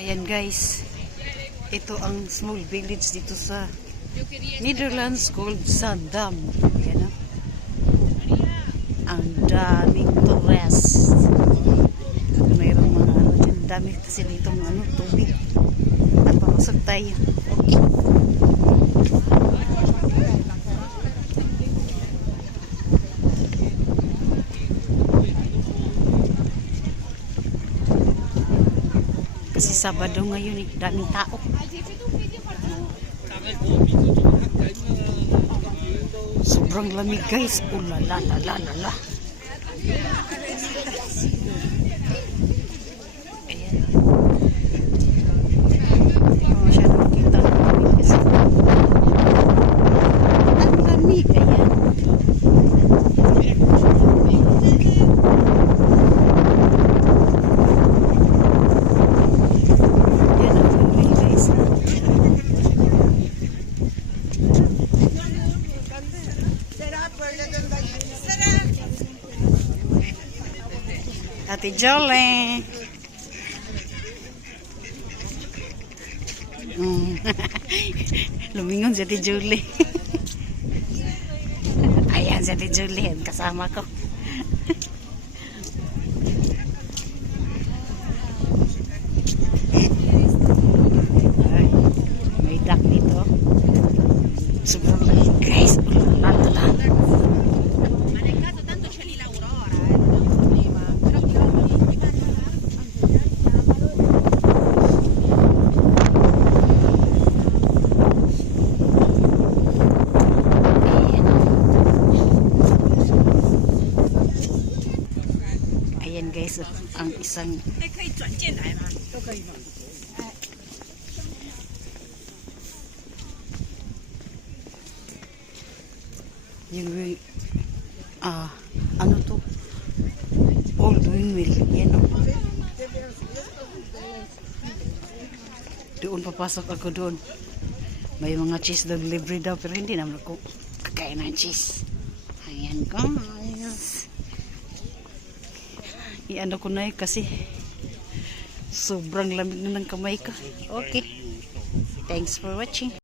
Ayan guys, ito ang small village dito sa Netherlands called Sandam. Ayan ah. Ang daming tourist. Mayroong mga ano dyan, dami kasi dito ano, tubig. At papasok tayo. Kasi Sabado ngayon eh, daming tao. Sobrang lamig guys. Ulala, la, la, la, la. Ayan. Hindi ko masyado makita ang lamig kasi. Ang lamig, ayan. Yan ang lamig guys. Ate Jolene. Mm. Lumingon si Ate Julie. Ayan si Ate Julie. Kasama ko. Guys, ang isang yung ah, ano to? Old windmill. Yan oh. Doon papasok ako doon. May mga cheese doon daw pero hindi naman ako kakain ng cheese. Ayan ko iano ko na yun kasi sobrang lamig na ng kamay ko. Okay. Thanks for watching